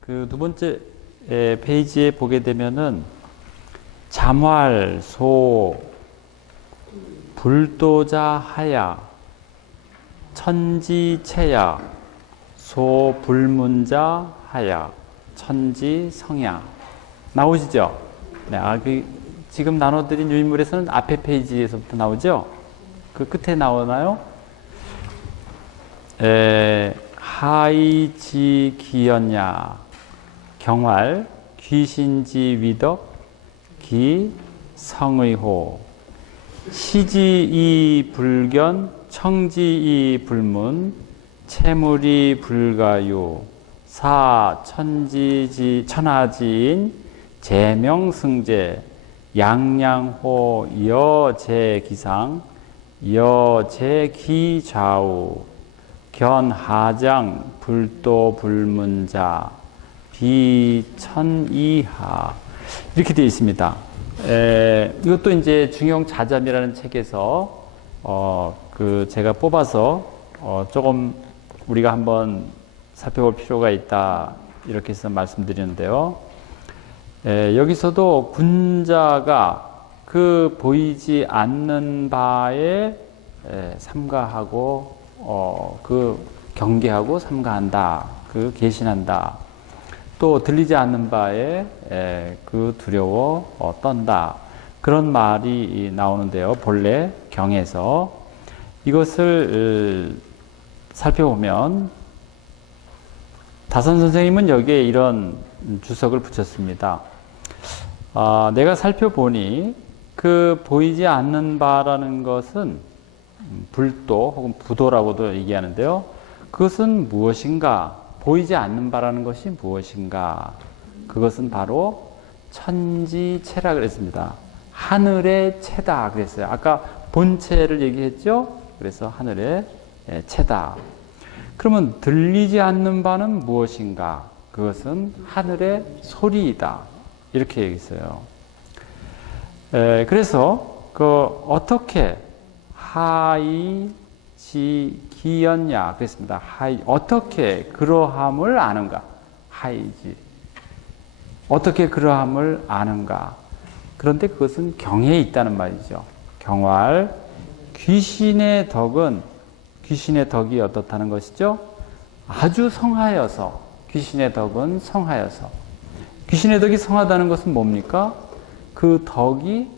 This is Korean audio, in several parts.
그 두 번째 페이지에 보게 되면은 잠활, 소, 불도자 하야, 천지체야, 소 불문자 하야, 천지 성야 나오시죠? 네, 지금 나눠드린 유인물에서는 앞에 페이지에서부터 나오죠? 그 끝에 나오나요? 하이지 기연야, 경활, 귀신지 위덕, 기 성의호, 시지이 불견, 청지이 불문, 채물이 불가유, 사 천지지 천하지인, 제명승제, 양양호 여제기상, 여제기좌우, 견하장 불도 불문자, 비천이하 이렇게 되어 있습니다. 이것도 이제 중용자잠이라는 책에서 제가 뽑아서 조금 우리가 한번 살펴볼 필요가 있다 이렇게 해서 말씀드리는데요. 여기서도 군자가 그 보이지 않는 바에 삼가하고 그 경계하고 삼가한다, 그 계신한다. 또 들리지 않는 바에 그 두려워 떤다. 그런 말이 나오는데요. 본래 경에서 이것을 살펴보면 다선 선생님은 여기에 이런 주석을 붙였습니다. 내가 살펴보니 그 보이지 않는 바라는 것은 불도 혹은 부도라고도 얘기하는데요. 그것은 무엇인가? 보이지 않는 바라는 것이 무엇인가? 그것은 바로 천지체라 그랬습니다. 하늘의 체다 그랬어요. 아까 본체를 얘기했죠? 그래서 하늘의 체다. 그러면 들리지 않는 바는 무엇인가? 그것은 하늘의 소리이다. 이렇게 얘기했어요. 그래서 어떻게 하이지기연야 그랬습니다. 어떻게 그러함을 아는가? 하이지. 어떻게 그러함을 아는가? 그런데 그것은 경에 있다는 말이죠. 경활. 귀신의 덕이 어떻다는 것이죠? 아주 성하여서. 귀신의 덕은 성하여서. 귀신의 덕이 성하다는 것은 뭡니까? 그 덕이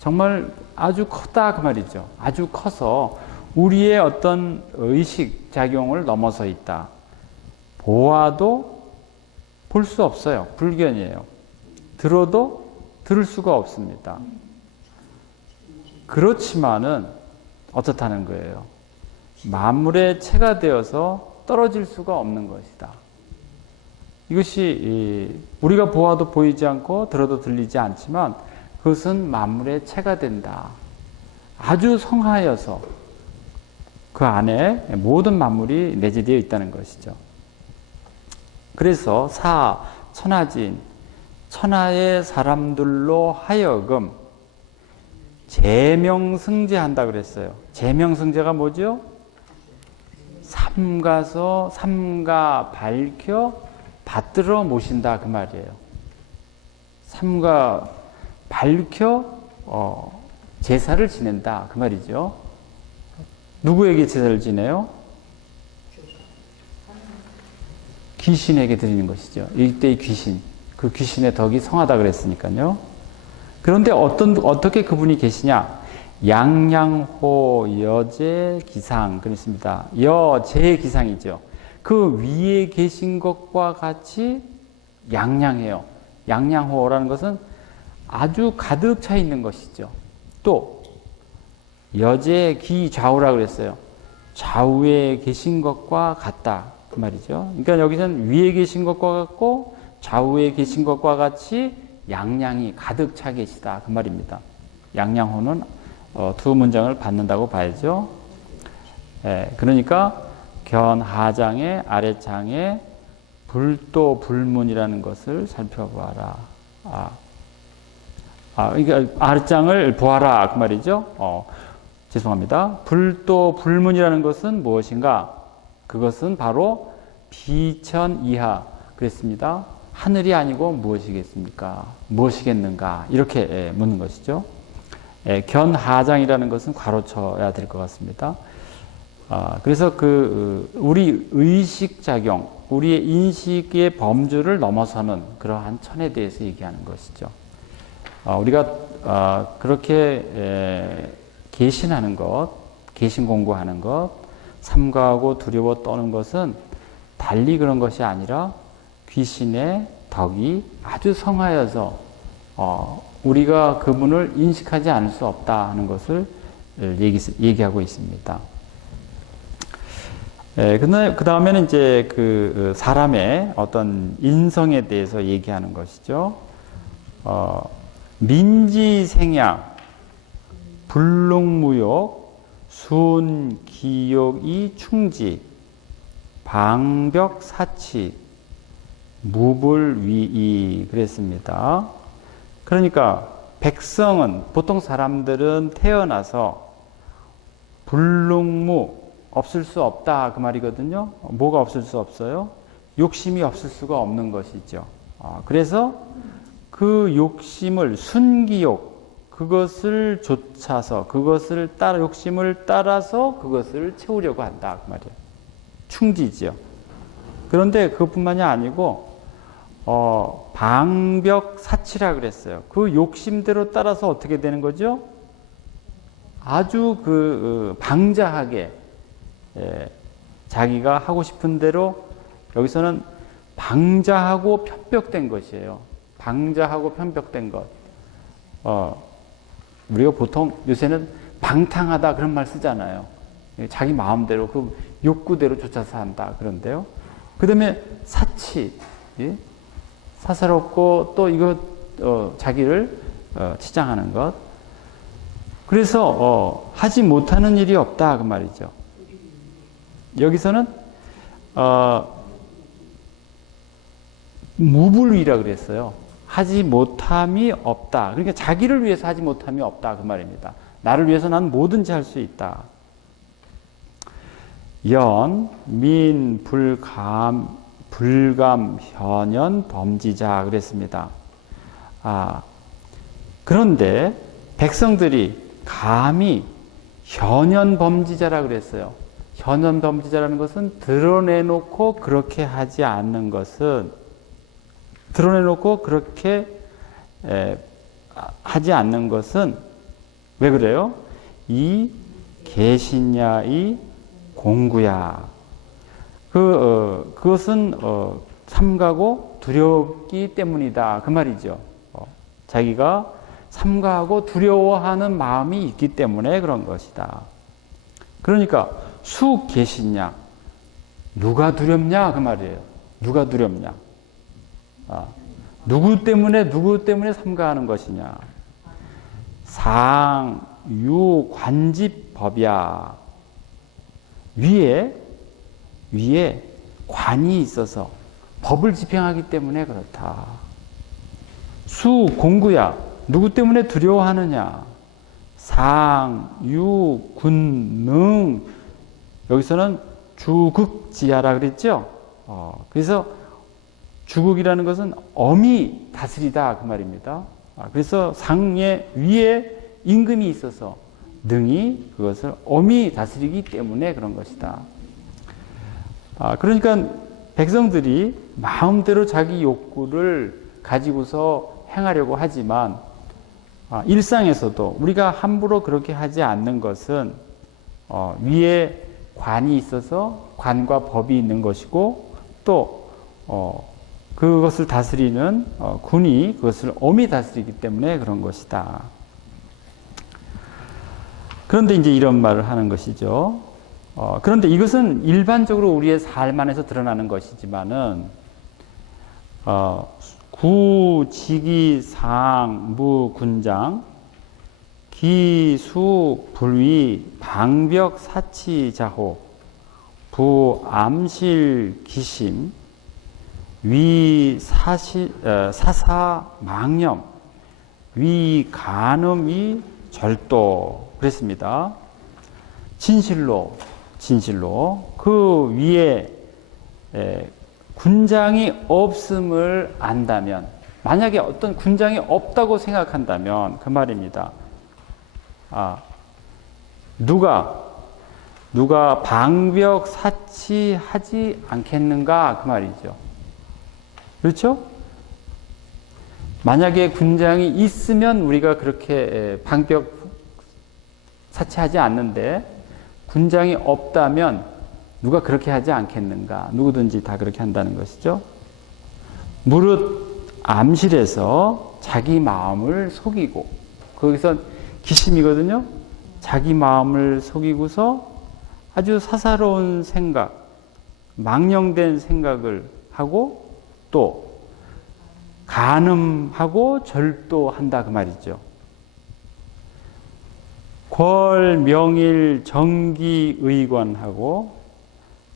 정말 아주 크다 그 말이죠. 아주 커서 우리의 어떤 의식 작용을 넘어서 있다. 보아도 볼 수 없어요. 불견이에요. 들어도 들을 수가 없습니다. 그렇지만은 어떻다는 거예요? 만물의 체가 되어서 떨어질 수가 없는 것이다. 이것이 우리가 보아도 보이지 않고 들어도 들리지 않지만 그것은 만물의 체가 된다. 아주 성하여서 그 안에 모든 만물이 내재되어 있다는 것이죠. 그래서 천하진, 천하의 사람들로 하여금 제명승제한다 그랬어요. 제명승제가 뭐죠? 삼가 밝혀 받들어 모신다 그 말이에요. 삼가 밝혀 제사를 지낸다 그 말이죠. 누구에게 제사를 지내요? 귀신에게 드리는 것이죠. 이때의 귀신, 그 귀신의 덕이 성하다 그랬으니까요. 그런데 어떻게 그분이 계시냐? 양양호 여제 기상 그랬습니다. 여제 기상이죠. 그 위에 계신 것과 같이 양양해요. 양양호라는 것은 아주 가득 차 있는 것이죠. 또 여제 기 좌우라 그랬어요. 좌우에 계신 것과 같다 그 말이죠. 그러니까 여기서는 위에 계신 것과 같고 좌우에 계신 것과 같이 양양이 가득 차 계시다 그 말입니다. 양양호는 두 문장을 받는다고 봐야죠. 그러니까 견하장의 아래장에 불도 불문이라는 것을 살펴보아라. 그러니까 아래장을 보아라 그 말이죠. 죄송합니다. 불도 불문이라는 것은 무엇인가? 그것은 바로 비천 이하, 그랬습니다. 하늘이 아니고 무엇이겠습니까? 무엇이겠는가? 이렇게 묻는 것이죠. 견하장이라는 것은 괄호쳐야 될 것 같습니다. 그래서 우리 의식작용, 우리의 인식의 범주를 넘어서는 그러한 천에 대해서 얘기하는 것이죠. 우리가 그렇게 계신하는 것, 계신 공부하는 것, 삼가하고 두려워 떠는 것은 달리 그런 것이 아니라 귀신의 덕이 아주 성하여서 우리가 그분을 인식하지 않을 수 없다 하는 것을 얘기하고 있습니다. 그 다음에는 이제 사람의 어떤 인성에 대해서 얘기하는 것이죠. 민지생양, 불능무욕, 순기욕이 충지, 방벽사치, 무불위이 그랬습니다. 그러니까 백성은 보통 사람들은 태어나서 불능무 없을 수 없다 그 말이거든요. 뭐가 없을 수 없어요? 욕심이 없을 수가 없는 것이죠. 그래서 그 욕심을 순기욕 그것을 좇아서 그것을 따라 욕심을 따라서 그것을 채우려고 한다 그 말이에요. 충지죠. 그런데 그것뿐만이 아니고 방벽사치라 그랬어요. 그 욕심대로 따라서 어떻게 되는 거죠? 아주 방자하게 자기가 하고 싶은 대로 여기서는 방자하고 편벽된 것이에요. 방자하고 편벽된 것. 우리가 보통 요새는 방탕하다 그런 말 쓰잖아요. 자기 마음대로 그 욕구대로 쫓아서 한다 그런데요. 그 다음에 사치, 예? 사사롭고 또 이거 자기를 치장하는 것. 그래서 하지 못하는 일이 없다 그 말이죠. 여기서는 무불위라 그랬어요. 하지 못함이 없다. 그러니까 자기를 위해서 하지 못함이 없다 그 말입니다. 나를 위해서 난 뭐든지 할 수 있다. 연, 민, 불감, 현연, 범지자 그랬습니다. 그런데 백성들이 감히 현연 범지자라 그랬어요. 현연 범지자라는 것은 드러내놓고 그렇게 하지 않는 것은 드러내놓고 그렇게 하지 않는 것은 왜 그래요? 이 계신야의 공구야. 그것은 삼가고 두렵기 때문이다. 그 말이죠. 자기가 삼가하고 두려워하는 마음이 있기 때문에 그런 것이다. 그러니까 수 계시냐? 누가 두렵냐? 그 말이에요. 누가 두렵냐? 누구 때문에 삼가하는 것이냐? 상, 유, 관집법이야. 위에 관이 있어서 법을 집행하기 때문에 그렇다. 수, 공구야. 누구 때문에 두려워하느냐? 상, 유, 군, 능. 여기서는 주극지하라 그랬죠? 그래서 주극이라는 것은 엄히 다스리다 그 말입니다. 그래서 상의 위에 임금이 있어서 능이 그것을 엄히 다스리기 때문에 그런 것이다. 그러니까 백성들이 마음대로 자기 욕구를 가지고서 행하려고 하지만 일상에서도 우리가 함부로 그렇게 하지 않는 것은 위에 관이 있어서 관과 법이 있는 것이고 또 그것을 다스리는 군이 그것을 엄히 다스리기 때문에 그런 것이다. 그런데 이제 이런 말을 하는 것이죠. 그런데 이것은 일반적으로 우리의 삶 안에서 드러나는 것이지만은 구, 지기, 상, 무, 군장, 기, 수, 불위, 방벽, 사치, 자호, 부, 암실, 기심, 위, 사사, 망념, 위, 간음이 절도 그랬습니다. 진실로 그 위에 군장이 없음을 안다면, 만약에 어떤 군장이 없다고 생각한다면 그 말입니다. 누가 방벽 사치하지 않겠는가 그 말이죠. 그렇죠? 만약에 군장이 있으면 우리가 그렇게 방벽 사치하지 않는데, 군장이 없다면 누가 그렇게 하지 않겠는가? 누구든지 다 그렇게 한다는 것이죠. 무릇 암실에서 자기 마음을 속이고, 거기서 기심이거든요. 자기 마음을 속이고서 아주 사사로운 생각, 망령된 생각을 하고 또 간음하고 절도한다 그 말이죠. 궐 명일 정기의관하고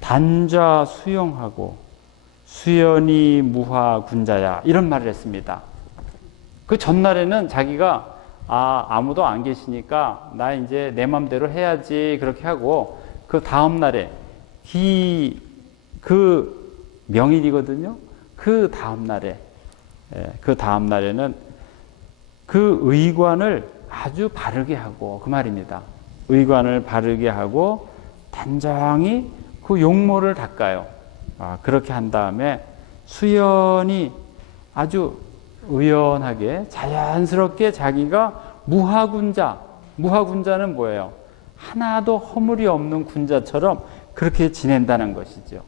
단좌 수용하고 수연이 무화 군자야, 이런 말을 했습니다. 그 전날에는 자기가 아무도 안 계시니까 나 이제 내 맘대로 해야지 그렇게 하고, 그 다음 날에 그 명일이거든요. 그 다음 날에는 그 의관을 아주 바르게 하고 그 말입니다. 의관을 바르게 하고 단정히 그 용모를 닦아요. 그렇게 한 다음에 수연이 아주 의연하게 자연스럽게 자기가 무화군자는 뭐예요? 하나도 허물이 없는 군자처럼 그렇게 지낸다는 것이죠.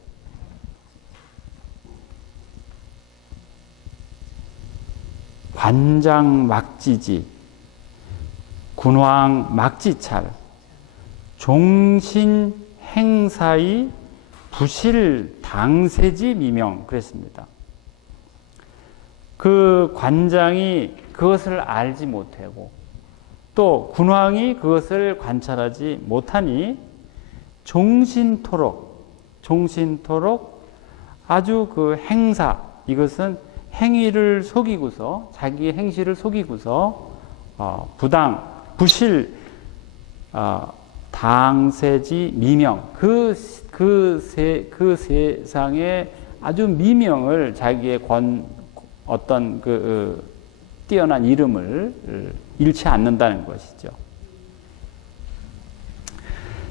관장 막지지, 군왕 막지찰, 종신 행사의 부실 당세지 미명, 그랬습니다. 그 관장이 그것을 알지 못하고 또 군왕이 그것을 관찰하지 못하니 종신토록 아주 그 행사, 이것은 행위를 속이고서, 자기의 행실을 속이고서 부실 당세지 미명, 그 세상의 아주 미명을, 자기의 어떤 뛰어난 이름을 잃지 않는다는 것이죠.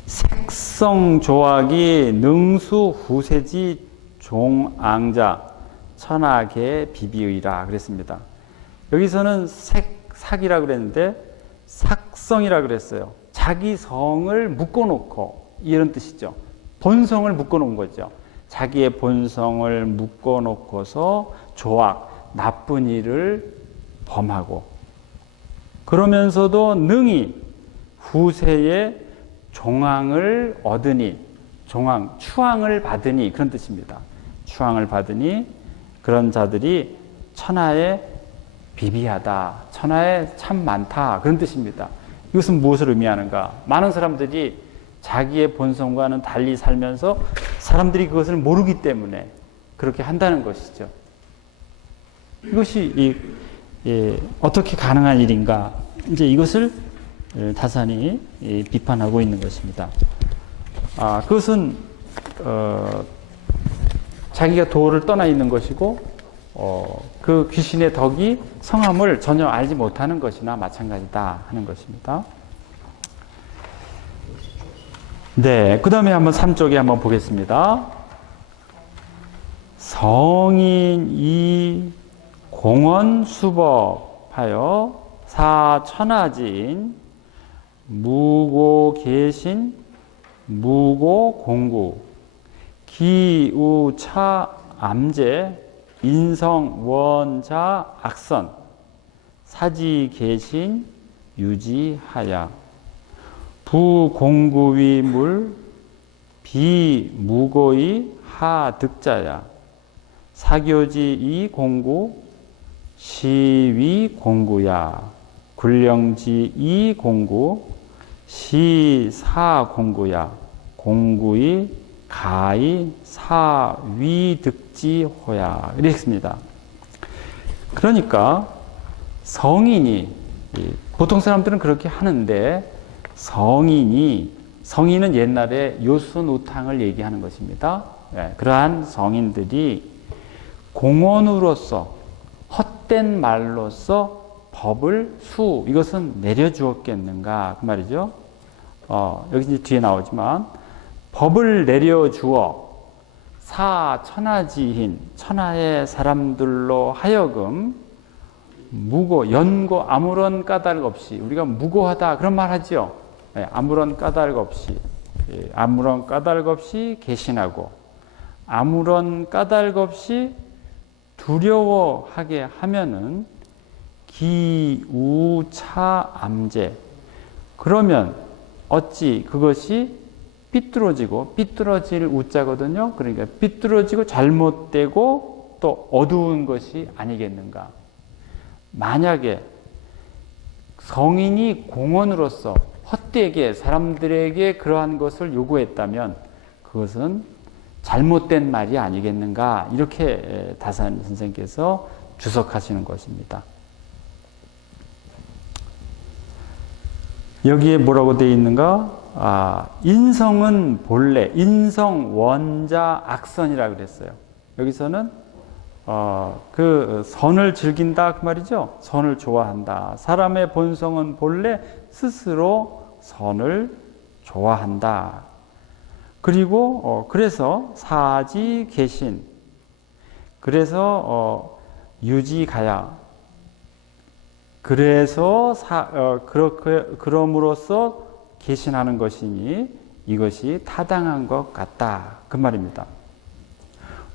색성 조악이 능수 후세지 종앙자 천하계 비비의라 그랬습니다. 여기서는 색이라 그랬는데 삭성이라 그랬어요. 자기 성을 묶어놓고, 이런 뜻이죠. 본성을 묶어놓은 거죠. 자기의 본성을 묶어놓고서 조악, 나쁜 일을 범하고, 그러면서도 능히 후세의 종앙을 얻으니, 추앙을 받으니, 그런 뜻입니다. 추앙을 받으니 그런 자들이 천하에 비비하다, 천하에 참 많다, 그런 뜻입니다. 이것은 무엇을 의미하는가? 많은 사람들이 자기의 본성과는 달리 살면서 사람들이 그것을 모르기 때문에 그렇게 한다는 것이죠. 이것이 어떻게 가능한 일인가? 이제 이것을 다산이 비판하고 있는 것입니다. 그것은 자기가 도를 떠나 있는 것이고, 그 귀신의 덕이 성함을 전혀 알지 못하는 것이나 마찬가지다 하는 것입니다. 네, 그 다음에 한번 3쪽에 한번 보겠습니다. 성인이 공언수법하여 사천하지인 무고계신 무고공구 기우차 암제 인성원자 악선 사지계신 유지하야 부공구위물 비무고의 하득자야 사교지 이공구 시위공구야 굴령지 이공구 시사공구야 공구의 가히 사위득지호야, 이렇게 했습니다. 그러니까 성인이, 보통 사람들은 그렇게 하는데, 성인은 옛날에 요순우탕을 얘기하는 것입니다. 그러한 성인들이 공언으로서 헛된 말로서 법을 이것은 내려주었겠는가 그 말이죠. 여기 이제 뒤에 나오지만 법을 내려주어 사천하지인 천하의 사람들로 하여금 연고 아무런 까닭 없이 우리가 무고하다 그런 말 하죠. 아무런 까닭 없이 개신하고 아무런 까닭 없이 두려워하게 하면은 기우차암제 그러면 어찌 그것이 삐뚤어질 우자거든요. 그러니까 삐뚤어지고 잘못되고 또 어두운 것이 아니겠는가. 만약에 성인이 공언으로서 헛되게 사람들에게 그러한 것을 요구했다면 그것은 잘못된 말이 아니겠는가 이렇게 다산 선생께서 주석하시는 것입니다. 여기에 뭐라고 되어 있는가? 인성은 본래 인성 원자 악선이라 그랬어요. 여기서는 그 선을 즐긴다 그 말이죠. 선을 좋아한다. 사람의 본성은 본래 스스로 선을 좋아한다. 그리고 그래서 사지 개신 그래서 유지가야 그래서 그럼으로써 개신하는 것이니 이것이 타당한 것 같다 그 말입니다.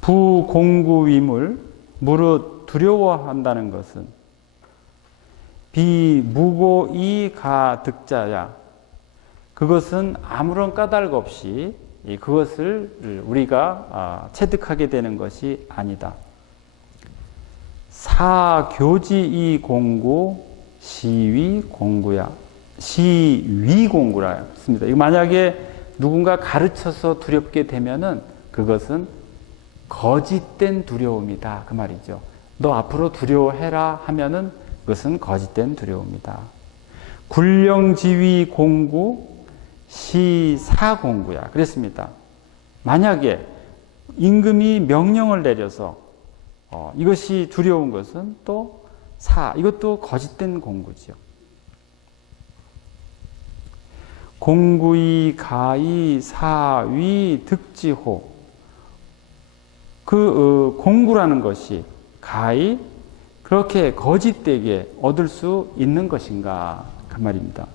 부공구위물 무릇 두려워한다는 것은 비무고이 가득자야 그것은 아무런 까닭 없이 그것을 우리가 체득하게 되는 것이 아니다. 사교지이 공구 시위 공구야. 시위 공구라 했습니다. 이거 만약에 누군가 가르쳐서 두렵게 되면은 그것은 거짓된 두려움이다 그 말이죠. 너 앞으로 두려워해라 하면은 그것은 거짓된 두려움이다. 굴령지위 공구 시사공구야. 그랬습니다. 만약에 임금이 명령을 내려서 이것이 두려운 것은 또 이것도 거짓된 공구죠. 공구이 가이 사위 득지호 그 공구라는 것이 가히 그렇게 거짓되게 얻을 수 있는 것인가 그 말입니다.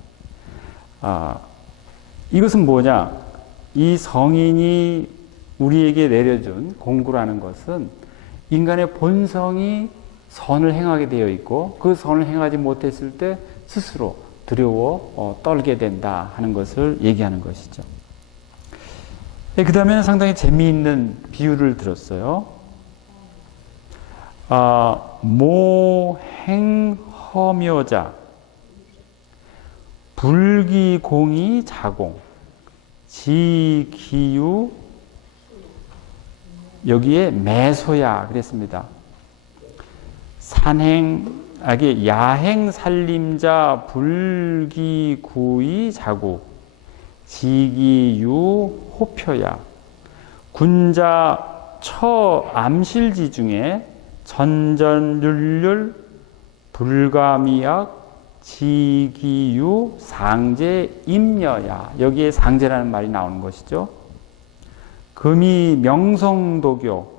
이것은 뭐냐? 이 성인이 우리에게 내려준 공구라는 것은 인간의 본성이 선을 행하게 되어 있고 그 선을 행하지 못했을 때 스스로 두려워 떨게 된다 하는 것을 얘기하는 것이죠. 그 다음에는 상당히 재미있는 비유를 들었어요. 모행허묘자 불기공이 자공 지기유 여기에 매소야 그랬습니다. 야행 살림자 불기구이 자국 지기유 호표야 군자 처암실지 중에 전전률률 불가미약 지기유 상제 임여야 여기에 상제라는 말이 나오는 것이죠. 금이 명성도교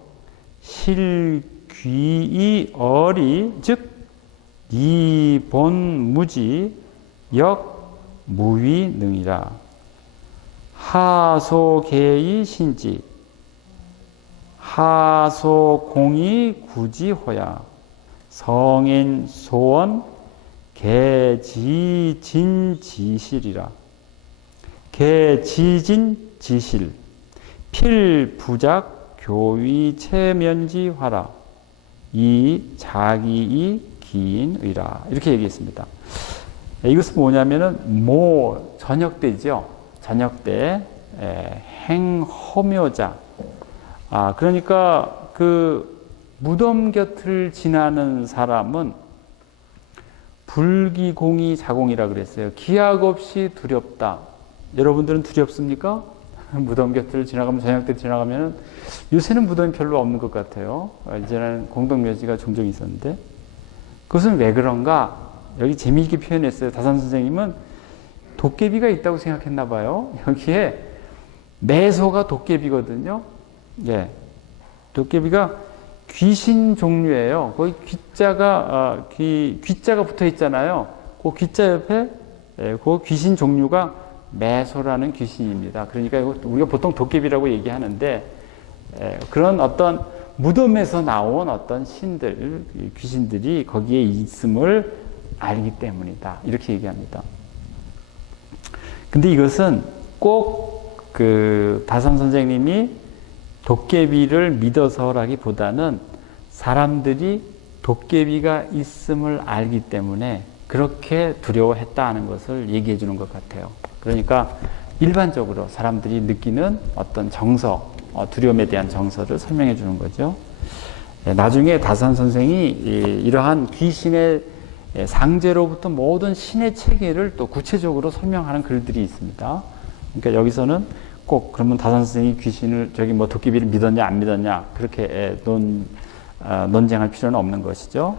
실귀이 어리 즉 이본무지 역 무위능이라 하소계의 신지 하소공이 구지호야 성인 소원 개지진지실이라 개지진지실 필부작 교위체면지화라 이 자기이 기인의라 이렇게 얘기했습니다. 이것은 뭐냐면은 저녁 때죠. 저녁 때 행허묘자 그러니까 그 무덤 곁을 지나는 사람은 불기공이 자공이라 그랬어요. 기약 없이 두렵다. 여러분들은 두렵습니까? 무덤 곁을 지나가면 저녁 때 지나가면은 요새는 무덤이 별로 없는 것 같아요. 이제는 공동묘지가 종종 있었는데 그것은 왜 그런가? 여기 재미있게 표현했어요. 다산 선생님은 도깨비가 있다고 생각했나 봐요. 여기에 매소가 도깨비거든요. 예, 도깨비가 귀신 종류예요. 거기 귀자가 붙어 있잖아요. 그 귀자 옆에 그 귀신 종류가 매소라는 귀신입니다. 그러니까 우리가 보통 도깨비라고 얘기하는데 그런 어떤 무덤에서 나온 어떤 신들, 귀신들이 거기에 있음을 알기 때문이다. 이렇게 얘기합니다. 근데 이것은 꼭 그 다산 선생님이 도깨비를 믿어서라기보다는 사람들이 도깨비가 있음을 알기 때문에 그렇게 두려워했다는 것을 얘기해 주는 것 같아요. 그러니까 일반적으로 사람들이 느끼는 어떤 정서, 두려움에 대한 정서를 설명해 주는 거죠. 나중에 다산 선생이 이러한 귀신의 상제로부터 모든 신의 체계를 또 구체적으로 설명하는 글들이 있습니다. 그러니까 여기서는 꼭 그러면 다산 선생이 귀신을 저기 뭐 도깨비를 믿었냐 안 믿었냐 그렇게 논쟁할 필요는 없는 것이죠.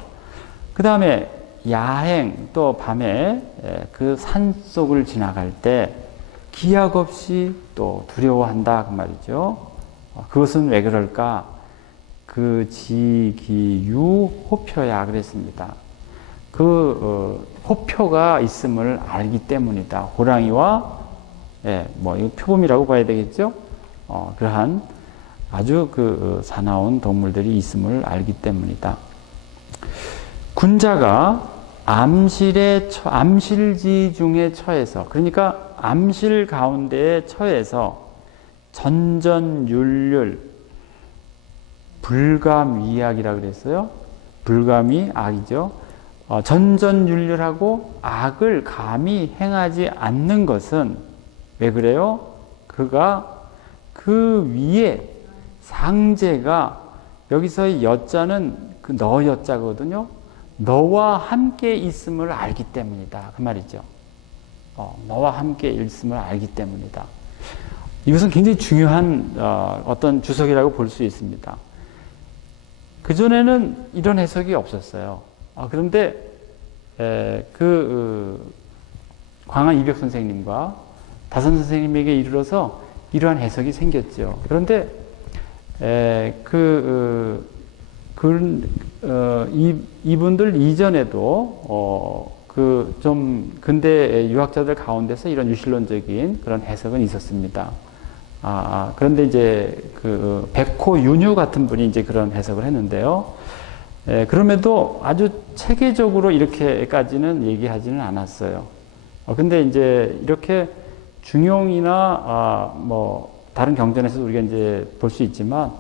그 다음에 야행 또 밤에 그 산속을 지나갈 때 기약 없이 또 두려워한다 그 말이죠. 그것은 왜 그럴까? 그 지기유 호표야 그랬습니다. 그 호표가 있음을 알기 때문이다. 호랑이와 뭐 이거 표범이라고 봐야 되겠죠. 그러한 아주 그 사나운 동물들이 있음을 알기 때문이다. 군자가 암실지 중에 처해서, 그러니까 암실 가운데에 처해서 전전율률 불감위악이라 그랬어요. 불감이 악이죠. 전전율률하고 악을 감히 행하지 않는 것은 왜 그래요? 그가 그 위에 상제가, 여기서의 여자는 그 너 여자거든요. 너와 함께 있음을 알기 때문이다. 그 말이죠. 너와 함께 있음을 알기 때문이다. 이것은 굉장히 중요한 어떤 주석이라고 볼 수 있습니다. 그전에는 이런 해석이 없었어요. 그런데 광한 이벽 선생님과 다산 선생님에게 이르러서 이러한 해석이 생겼죠. 그런데 이분들 이전에도 좀 근대 유학자들 가운데서 이런 유실론적인 그런 해석은 있었습니다. 그런데 이제 백호 윤유 같은 분이 이제 그런 해석을 했는데요. 그럼에도 아주 체계적으로 이렇게까지는 얘기하지는 않았어요. 근데 이제 이렇게 중용이나 뭐 다른 경전에서도 우리가 이제 볼 수 있지만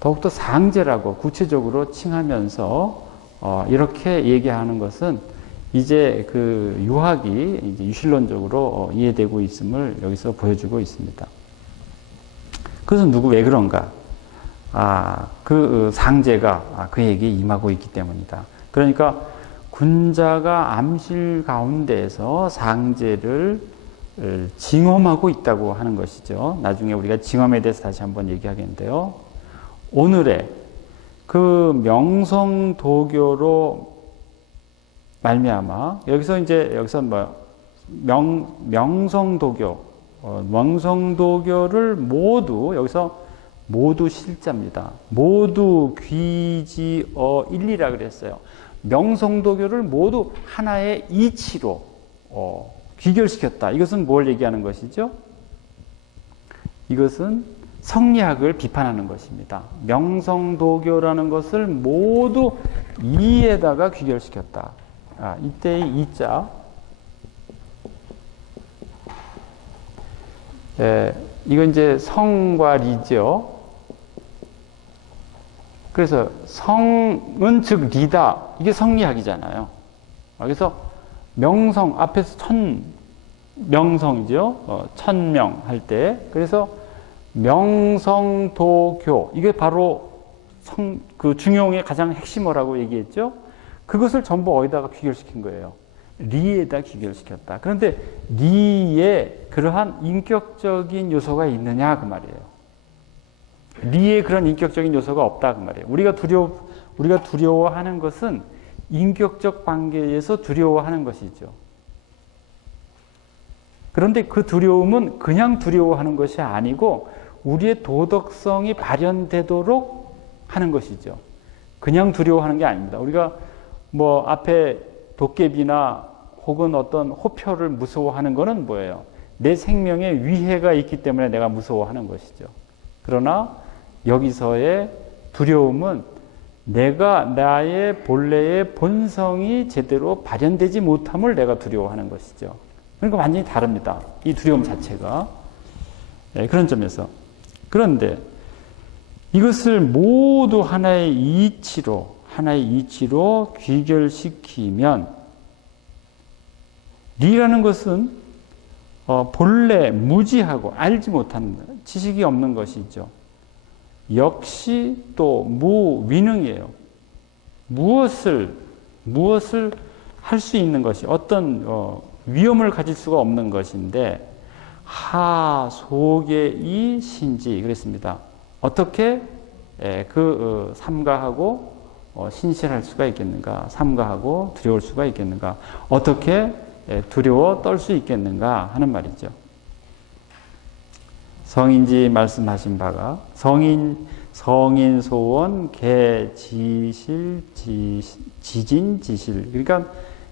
더욱더 상제라고 구체적으로 칭하면서 이렇게 얘기하는 것은 이제 그 유학이 이제 유실론적으로 이해되고 있음을 여기서 보여주고 있습니다. 그것은 왜 그런가? 그 상제가 그에게 임하고 있기 때문이다. 그러니까 군자가 암실 가운데에서 상제를 징험하고 있다고 하는 것이죠. 나중에 우리가 징험에 대해서 다시 한번 얘기하겠는데요. 오늘의 그 명성도교로 말미암아 여기서 뭐 명성도교를 여기서 모두 실자입니다. 모두 귀지어 일리라 그랬어요. 명성도교를 모두 하나의 이치로 귀결시켰다. 이것은 뭘 얘기하는 것이죠? 이것은 성리학을 비판하는 것입니다. 명성도교라는 것을 모두 이에다가 귀결시켰다. 이때의 이자, 이건 이제 성과 리죠. 그래서 성은 즉 리다. 이게 성리학이잖아요. 그래서 명성 앞에서 명성이죠. 천명 할 때. 그래서 명성도교 이게 바로 그 중용의 가장 핵심어라고 얘기했죠. 그것을 전부 어디다가 귀결시킨 거예요. 리에다 귀결시켰다. 그런데 리에 그러한 인격적인 요소가 있느냐 그 말이에요. 리에 그런 인격적인 요소가 없다 그 말이에요. 우리가 두려워하는 것은 인격적 관계에서 두려워하는 것이죠. 그런데 그 두려움은 그냥 두려워하는 것이 아니고 우리의 도덕성이 발현되도록 하는 것이죠. 그냥 두려워하는 게 아닙니다. 우리가 뭐 앞에 도깨비나 혹은 어떤 호표를 무서워하는 것은 뭐예요? 내 생명에 위해가 있기 때문에 내가 무서워하는 것이죠. 그러나 여기서의 두려움은 내가 나의 본래의 본성이 제대로 발현되지 못함을 내가 두려워하는 것이죠. 그러니까 완전히 다릅니다. 이 두려움 자체가. 네, 그런 점에서. 그런데 이것을 모두 하나의 이치로 귀결시키면 리라는 것은 본래 무지하고 알지 못하는 지식이 없는 것이죠. 역시 또 무위능이에요. 무엇을 할 수 있는 것이 어떤 위험을 가질 수가 없는 것인데 하속의 신지 그랬습니다. 어떻게 삼가하고 신실할 수가 있겠는가? 삼가하고 두려울 수가 있겠는가? 어떻게 두려워 떨 수 있겠는가? 하는 말이죠. 성인지 말씀하신 바가 성인 소원 개지실 지진 지실 그러니까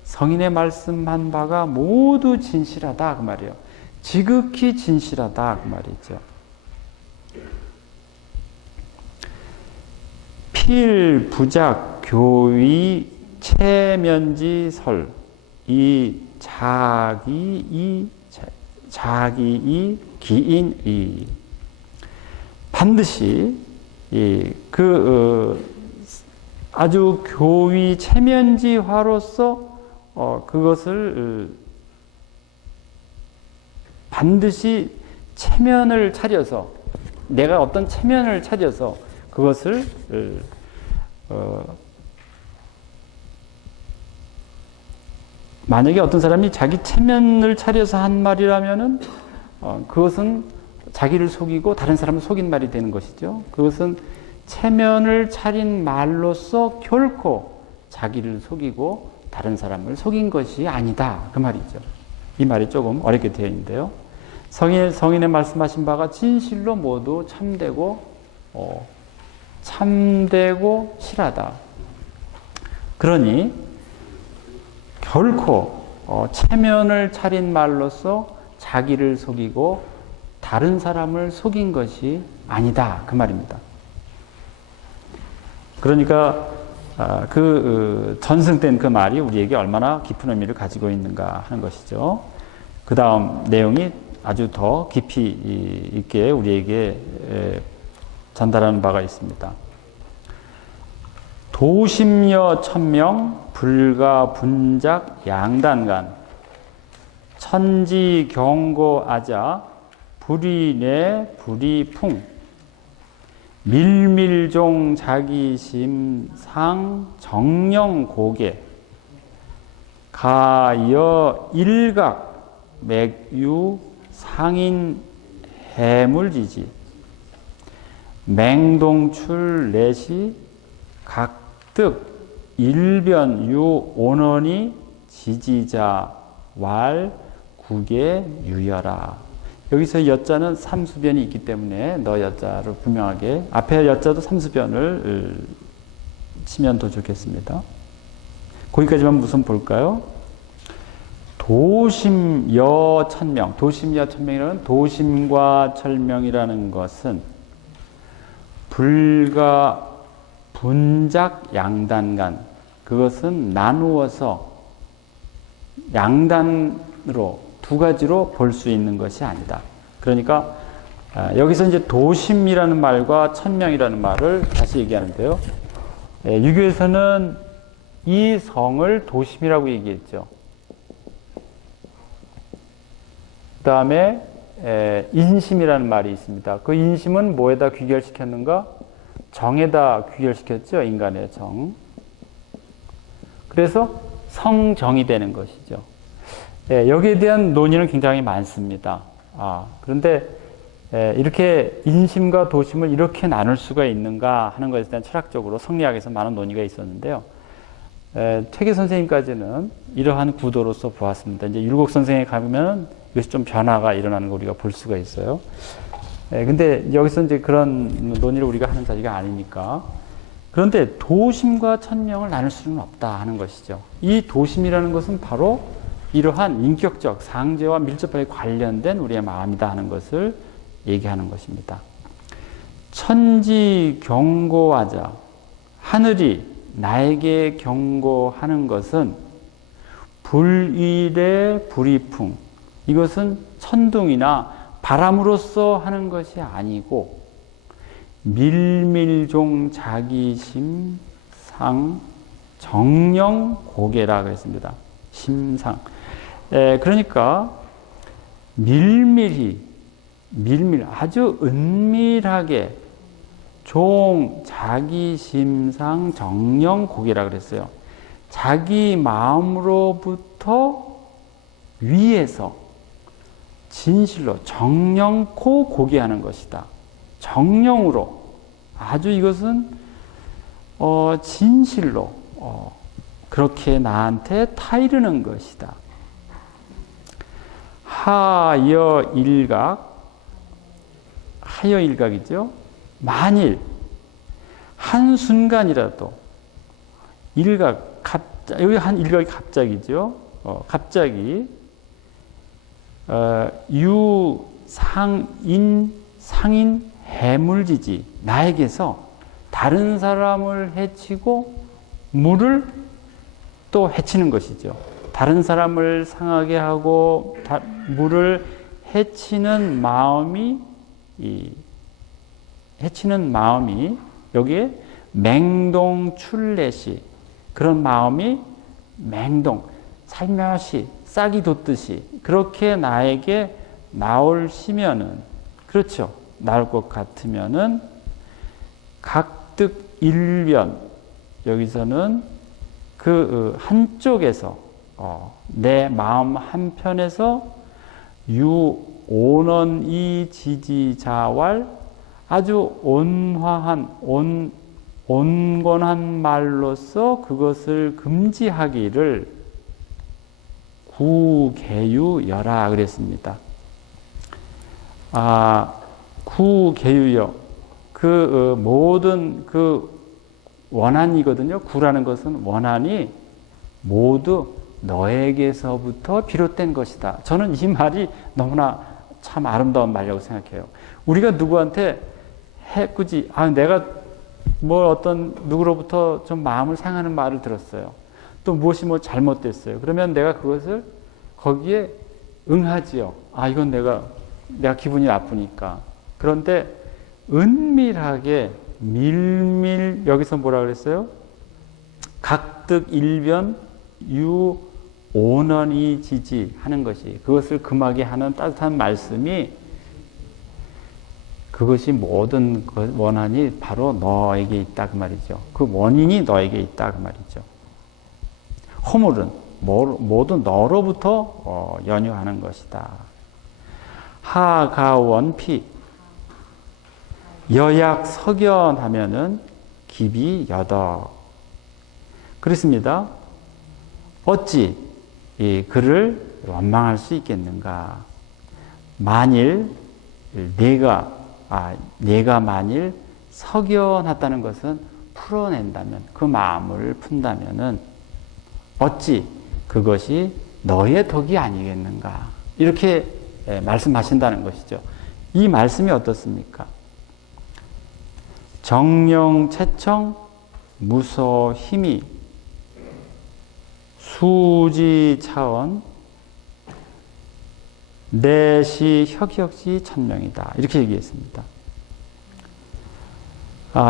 성인의 말씀한 바가 모두 진실하다 그 말이에요. 지극히 진실하다 그 말이죠. 필부작 교의 체면지설 이 자기 기인이 반드시 아주 교의 체면지화로서 그것을 반드시 체면을 차려서 내가 어떤 체면을 차려서 그것을 만약에 어떤 사람이 자기 체면을 차려서 한 말이라면은 그것은 자기를 속이고 다른 사람을 속인 말이 되는 것이죠. 그것은 체면을 차린 말로서 결코 자기를 속이고 다른 사람을 속인 것이 아니다 그 말이죠. 이 말이 조금 어렵게 되어 있는데요. 성인의 말씀하신 바가 진실로 모두 참되고 실하다. 그러니 결코 체면을 차린 말로서 자기를 속이고 다른 사람을 속인 것이 아니다 그 말입니다. 그러니까 전승된 그 말이 우리에게 얼마나 깊은 의미를 가지고 있는가 하는 것이죠. 그 다음 내용이 아주 더 깊이 있게 우리에게 전달하는 바가 있습니다. 도심여 천명 불가 분작 양단간 천지 경고 아자 불이내 불이풍 밀밀종 자기심 상 정령 고개 가여 일각 맥유 상인 해물지지 맹동출 내시 각득 일변유 온원이 지지자 왈 국에 유여라. 여기서 여자는 삼수변이 있기 때문에 너 여자로 분명하게 앞에 여자도 삼수변을 치면 더 좋겠습니다. 거기까지만 우선 볼까요? 도심여 천명, 도심여 천명이라는 도심과 철명이라는 것은 불가 분작 양단간 그것은 나누어서 양단으로 두 가지로 볼 수 있는 것이 아니다. 그러니까 여기서 이제 도심이라는 말과 천명이라는 말을 다시 얘기하는데요. 유교에서는 이 성을 도심이라고 얘기했죠. 그 다음에 인심이라는 말이 있습니다. 그 인심은 뭐에다 귀결시켰는가? 정에다 귀결시켰죠. 인간의 정. 그래서 성정이 되는 것이죠. 예, 여기에 대한 논의는 굉장히 많습니다. 그런데 이렇게 인심과 도심을 이렇게 나눌 수가 있는가 하는 것에 대한 철학적으로 성리학에서 많은 논의가 있었는데요. 퇴계 선생님까지는 이러한 구도로서 보았습니다. 이제 율곡 선생에 가면 이것이 좀 변화가 일어나는 걸 우리가 볼 수가 있어요. 근데 여기서 이제 그런 논의를 우리가 하는 자리가 아니니까. 그런데 도심과 천명을 나눌 수는 없다 하는 것이죠. 이 도심이라는 것은 바로 이러한 인격적 상제와 밀접하게 관련된 우리의 마음이다 하는 것을 얘기하는 것입니다. 천지 경고하자. 하늘이 나에게 경고하는 것은 불일의 불이풍. 이것은 천둥이나 바람으로써 하는 것이 아니고 밀밀종 자기심 상 정령 고개라 그랬습니다. 심상. 그러니까 밀밀히 아주 은밀하게 종 자기심상 정령 고개라 그랬어요. 자기 마음으로부터 위에서 진실로 정령코 고개하는 것이다. 정령으로 아주 이것은 진실로 그렇게 나한테 타이르는 것이다. 하여 일각이죠. 만일 한순간이라도 여기 한 일각이 갑자기죠. 갑자기 상인 해물지지 나에게서 다른 사람을 해치고 물을 또 해치는 것이죠. 다른 사람을 상하게 하고 물을 해치는 마음이 여기에 맹동출래시 그런 마음이 살며시 싹이 돋듯이 그렇게 나에게 나올 것 같으면은 각득일변 여기서는 그 한쪽에서 내 마음 한편에서 유온언이 지지자왈 아주 온건한 말로서 그것을 금지하기를 구계유여라 그랬습니다. 구계유여 모든 원한이거든요. 구라는 것은 원한이 모두 너에게서부터 비롯된 것이다. 저는 이 말이 너무나 참 아름다운 말이라고 생각해요. 우리가 누구한테 굳이 내가 누구로부터 좀 마음을 상하는 말을 들었어요. 또 무엇이 잘못됐어요. 그러면 내가 그것을 거기에 응하지요. 이건 내가 기분이 나쁘니까. 그런데 은밀하게 여기서 뭐라 그랬어요? 각득일변 유온언이 지지하는 것이 그것을 금하게 하는 따뜻한 말씀이 그것이 모든 원한이 바로 너에게 있다 그 말이죠. 그 원인이 너에게 있다 그 말이죠. 허물은 모두 너로부터 연유하는 것이다. 하가원피 여약 석연하면은 기비 여덕. 그렇습니다. 어찌 그를 원망할 수 있겠는가? 만일 내가 만일 석연하다는 것은 풀어낸다면 그 마음을 푼다면은 어찌 그것이 너의 덕이 아니겠는가? 이렇게 말씀하신다는 것이죠. 이 말씀이 어떻습니까? 정령 채청 무서 힘이 수지 차원 내시 혁혁시 천명이다. 이렇게 얘기했습니다.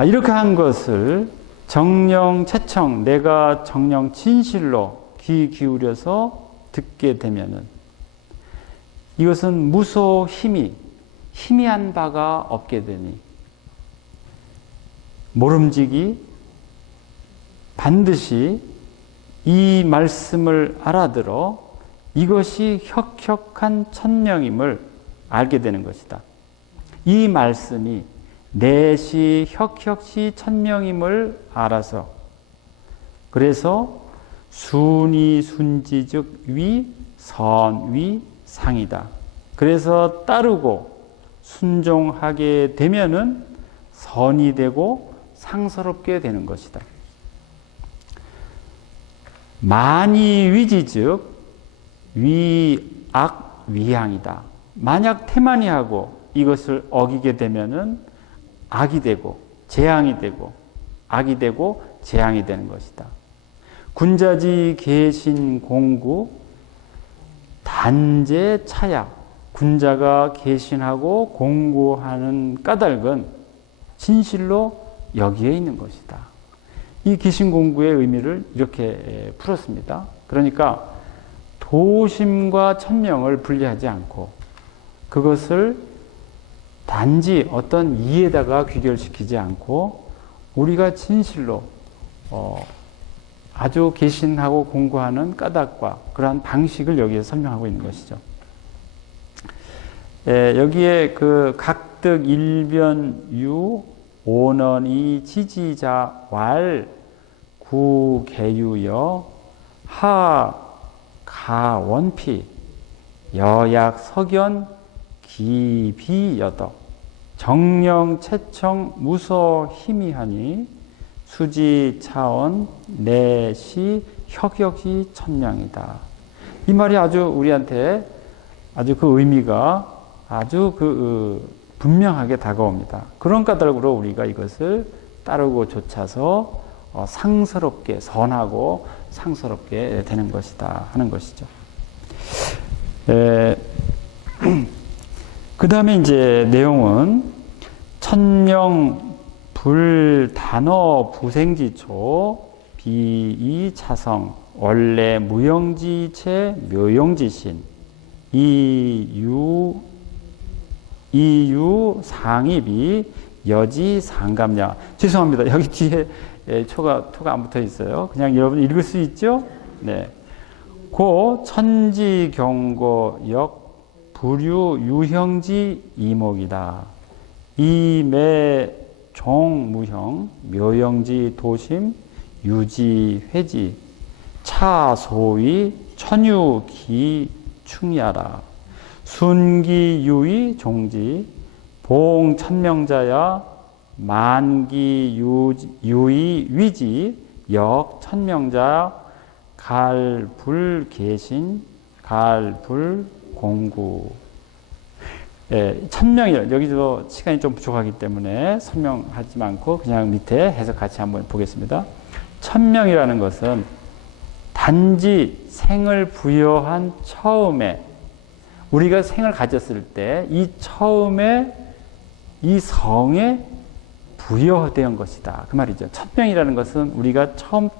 이렇게 한 것을 정령 채청 내가 정령 진실로 귀 기울여서 듣게 되면은 이것은 무소 희미한 바가 없게 되니 모름지기 반드시 이 말씀을 알아들어 이것이 혁혁한 천명임을 알게 되는 것이다. 이 말씀이 내시 혁혁시 천명임을 알아서, 그래서 순이 순지즉 위, 선위, 상이다. 그래서 따르고 순종하게 되면은 선이 되고 상스럽게 되는 것이다. 만이위지즉 위악 위향이다. 만약 태만이하고 이것을 어기게 되면은 악이 되고 재앙이 되고 악이 되고 재앙이 되는 것이다. 군자지 계신 공구 단제 차약. 군자가 계신하고 공구하는 까닭은 진실로 여기에 있는 것이다. 이 기신공구의 의미를 이렇게 풀었습니다. 그러니까 도심과 천명을 분리하지 않고 그것을 단지 어떤 이에다가 귀결시키지 않고 우리가 진실로 아주 계신하고 공부하는 까닭과 그러한 방식을 여기에 설명하고 있는 것이죠. 여기에 그 각득 일변유 오넌이 지지자 왈 구개유여 하 가원피 여약 석연 기비여덕 정령 채청 무서 희미하니 수지 차원 내시 혁혁이 천명이다. 이 말이 아주 우리한테 아주 그 의미가 아주 분명하게 다가옵니다. 그런 까닭으로 우리가 이것을 따르고 좇아서 상스럽게 선하고 상스럽게 되는 것이다 하는 것이죠. 그 다음에 이제 내용은 천명 불단어 부생지초 비이차성 원래 무용지체 묘용지신 이유 상입이 여지 상감냐. 죄송합니다. 여기 뒤에 토가 안 붙어 있어요. 그냥 여러분 읽을 수 있죠? 네. 고 천지경고역 부류 유형지 이목이다. 이매 종무형 묘형지 도심 유지 회지 차소위 천유기 충야라. 순기유의 종지 봉천명자야 만기유의 위지 역천명자 갈불계신 갈불공구. 천명이라 여기도 시간이 좀 부족하기 때문에 설명하지 않고 그냥 밑에 해석 같이 한번 보겠습니다. 천명이라는 것은 단지 생을 부여한 처음에 우리가 생을 가졌을 때 이 처음에 이 성에 부여된 것이다. 그 말이죠. 천명이라는 것은 우리가 처음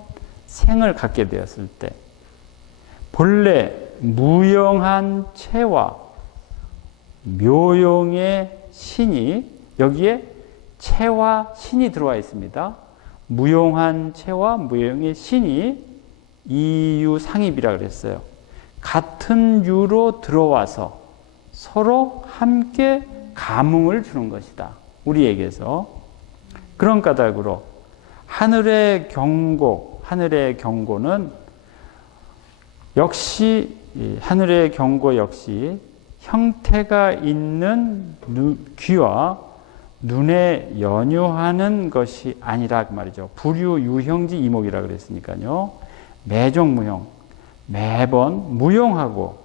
생을 갖게 되었을 때 본래 무용한 체와 묘용의 신이 여기에 체와 신이 들어와 있습니다. 무용한 체와 무용의 신이 이유상입이라 그랬어요. 같은 유로 들어와서 서로 함께 감흥을 주는 것이다. 우리에게서. 그런 까닭으로 하늘의 경고는 역시 하늘의 경고 역시 형태가 있는 귀와 눈에 연유하는 것이 아니라 그 말이죠. 불유 유형지 이목이라 그랬으니까요. 매종무형 매번 무용하고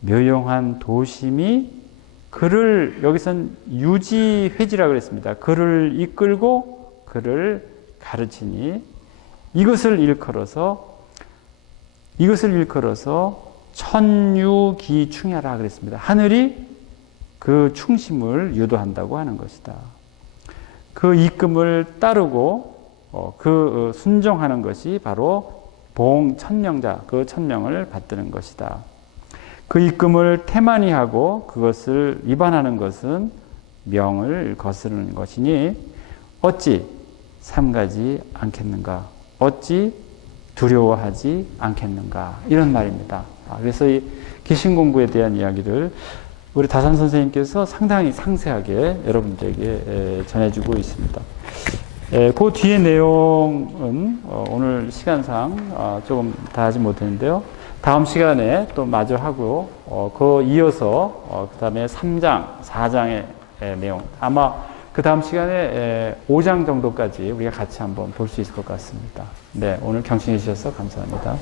묘용한 도심이 그를 여기선 유지회지라 그랬습니다. 그를 이끌고 그를 가르치니 이것을 일컬어서 천유기충야라 그랬습니다. 하늘이 그 충심을 유도한다고 하는 것이다. 그 이끔을 따르고 그 순종하는 것이 바로 봉천명자, 그 천명을 받드는 것이다. 그 이끔을 태만히 하고 그것을 위반하는 것은 명을 거스르는 것이니 어찌 삼가지 않겠는가? 어찌 두려워하지 않겠는가 이런 말입니다. 그래서 이 귀신 공부에 대한 이야기를 우리 다산 선생님께서 상당히 상세하게 여러분들에게 전해주고 있습니다. 그 뒤에 내용은 오늘 시간상 조금 다 하지 못했는데요. 다음 시간에 또 마저 하고 그 이어서 그 다음에 3장, 4장의 내용 아마 그 다음 시간에 5장 정도까지 우리가 같이 한번 볼 수 있을 것 같습니다. 네, 오늘 경청해 주셔서 감사합니다.